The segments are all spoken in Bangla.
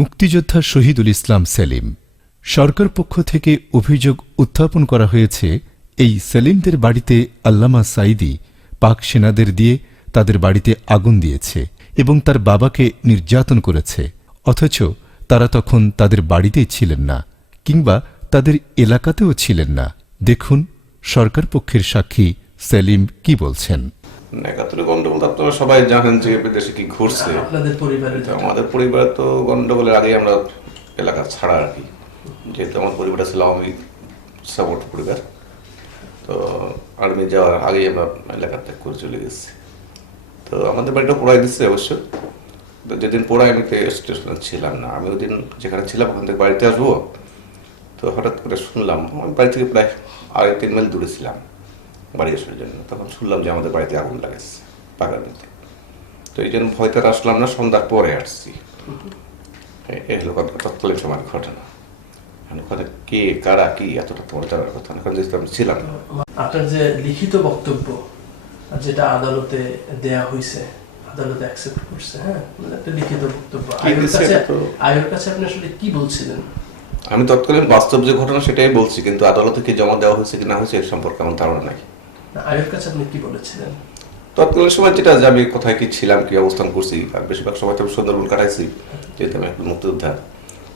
মুক্তিযোদ্ধা শহীদুল ইসলাম সেলিম। সরকার পক্ষ থেকে অভিযোগ উত্থাপন করা হয়েছে, এই সেলিমদের বাড়িতে আল্লামা সাঈদী পাক সেনাদের দিয়ে তাদের বাড়িতে আগুন দিয়েছে এবং তার বাবাকে নির্যাতন করেছে, অথচ তারা তখন তাদের বাড়িতেই ছিলেন না কিংবা তাদের এলাকাতেও ছিলেন না। দেখুন সরকার পক্ষের সাক্ষী সেলিম কি বলছেন। একাত্তরে গন্ডগোল আপনারা সবাই জানেন যে বিদেশে কি ঘটছে। আমাদের পরিবার তো গন্ডগোলের আগে আমরা এলাকা ছাড়া আর কি, যেহেতু আমার পরিবারটা ছিল আওয়ামী সাপোর্ট পরিবার, তো আর্মি যাওয়ার আগেই আমরা এলাকা ত্যাগ করে চলে গেছি। তো আমাদের বাড়িটা পোড়াই দিচ্ছে অবশ্য। তো যেদিন পোড়াই আমি স্টেশনে ছিলাম না, আমি ওই দিন যেখানে ছিলাম ওখান থেকে বাড়িতে আসবো, তো হঠাৎ করে শুনলাম, আমি বাড়ি থেকে প্রায় 2.5 মাইল দূরে ছিলাম বাড়ি আসার জন্য, তখন শুনলাম যে আমাদের বাড়িতে আগুন লাগাচ্ছে পাকানিতে। তো এই জন্য ভয়তে আসলাম না, সন্ধ্যার পরে আসছি। এই হলো তৎকালীন সময়ের ঘটনা। ওখানে কে কারা কি এতটা তোমার জানার কথা না, কারণ যেহেতু আমি ছিলাম। আপনার যে লিখিত বক্তব্য যেটা আদালতে দেয়া হয়েছে, আদালতে অ্যাকসেপ্ট করছে, হ্যাঁ, একটা লিখিত বক্তব্য, আয়ের কাছে আপনি আসলে কি বলছিলেন? আমি তৎকালীন বাস্তব যে ঘটনা সেটাই বলছি, কিন্তু আদালতে কি জমা দেওয়া হয়েছে কি না হয়েছে এর সম্পর্কে আমার ধারণা নাই। আয়ের কাছে আপনি কি বলেছিলেন? তৎকালীন সময় যেটা যে আমি কোথায় কি ছিলাম, কি অবস্থান করছি, আর বেশিরভাগ সময় তো আমি সুন্দরবন কাটাইছি, যেহেতু আমি একজন মুক্তিযোদ্ধা,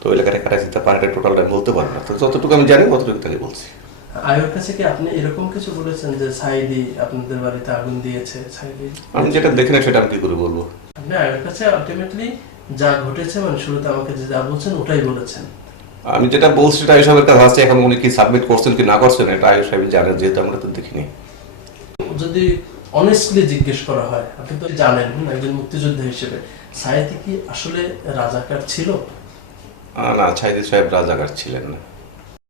তো ওই এলাকাটা কাটাইছি, তার পাহাড়টা টোটালটা আমি বলতে পারবো না। তো যতটুকু আমি জানি ততটুকু তাকে বলছি। আয়ের কাছে কি আপনি এরকম কিছু বলেছেন যে সাঈদী আপনাদের বাড়িতে আগুন দিয়েছে? সাঈদী আমি যেটা দেখি না সেটা আমি কি করে বলবো? আপনি আয়ের কাছে আলটিমেটলি যা ঘটেছে, মানে শুরুতে আমাকে যা বলছেন ওটাই বলেছেন। আমি যেটা বলছি সেটা আয়ুষ সাহেবের কাছে আছে, এখন উনি কি সাবমিট করছেন কি না করছেন এটা আয়ুষ সাহেব জানেন, যেহেতু আমরা তো দেখিনি। যদি অনেস্টলি জিজ্ঞেস করা হয়, আপনি তো জানেন একজন মুক্তিযোদ্ধা হিসেবে, সাঈদী কি আসলে রাজাকার ছিল? না, সাঈদী সাহেব রাজাকার ছিলেন না।